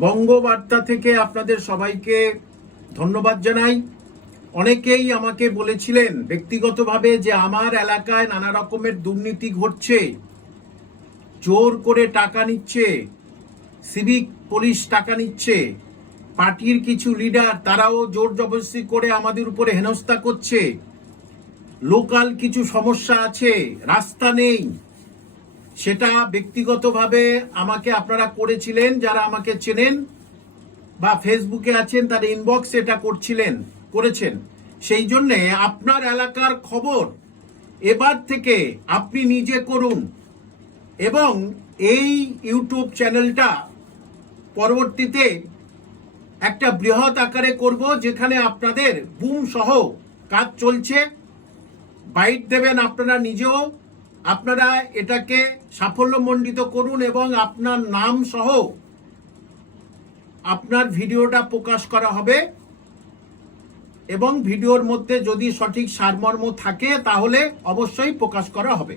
বঙ্গবার্তা থেকে আপনাদের সবাইকে ধন্যবাদ জানাই। অনেকেই আমাকে বলেছিলেন ব্যক্তিগতভাবে যে আমার এলাকায় নানা রকমের দুর্নীতি ঘটছে, জোর করে টাকা নিচ্ছে, সিভিক পুলিশ টাকা নিচ্ছে, পার্টির কিছু লিডার তারাও জোর জবরদস্তি করে আমাদের উপরে হেনস্থা করছে, লোকাল কিছু সমস্যা আছে, রাস্তা নেই। সেটা ব্যক্তিগতভাবে আমাকে আপনারা করেছিলেন, যারা আমাকে চেনেন বা ফেসবুকে আছেন, তার ইনবক্স এটা করছিলেন, করেছেন। সেই জন্যে আপনার এলাকার খবর এবার থেকে আপনি নিজে করুন। এবং এই ইউটিউব চ্যানেলটা পরবর্তীতে একটা বৃহৎ আকারে করব, যেখানে আপনাদের বুম সহ কাজ চলছে। বাইট দেবেন আপনারা নিজেও। আপনারা এটাকে সাফল্যমণ্ডিত করুন এবং আপনার নাম সহ আপনার ভিডিওটা প্রকাশ করা হবে। এবং ভিডিওর মধ্যে যদি সঠিক সারমর্ম থাকে, তাহলে অবশ্যই প্রকাশ করা হবে।